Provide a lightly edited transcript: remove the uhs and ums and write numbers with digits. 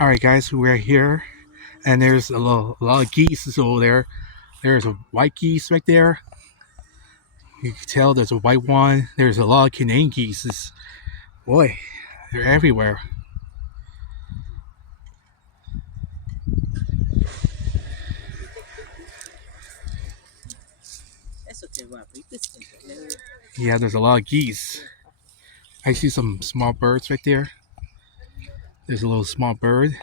All right, guys, we're here, and there's a lot of geese over there. There's a white geese right there. You can tell there's a white one. There's a lot of Canadian geese. Boy, they're everywhere. Yeah, there's a lot of geese. I see some small birds right there. There's a little small bird.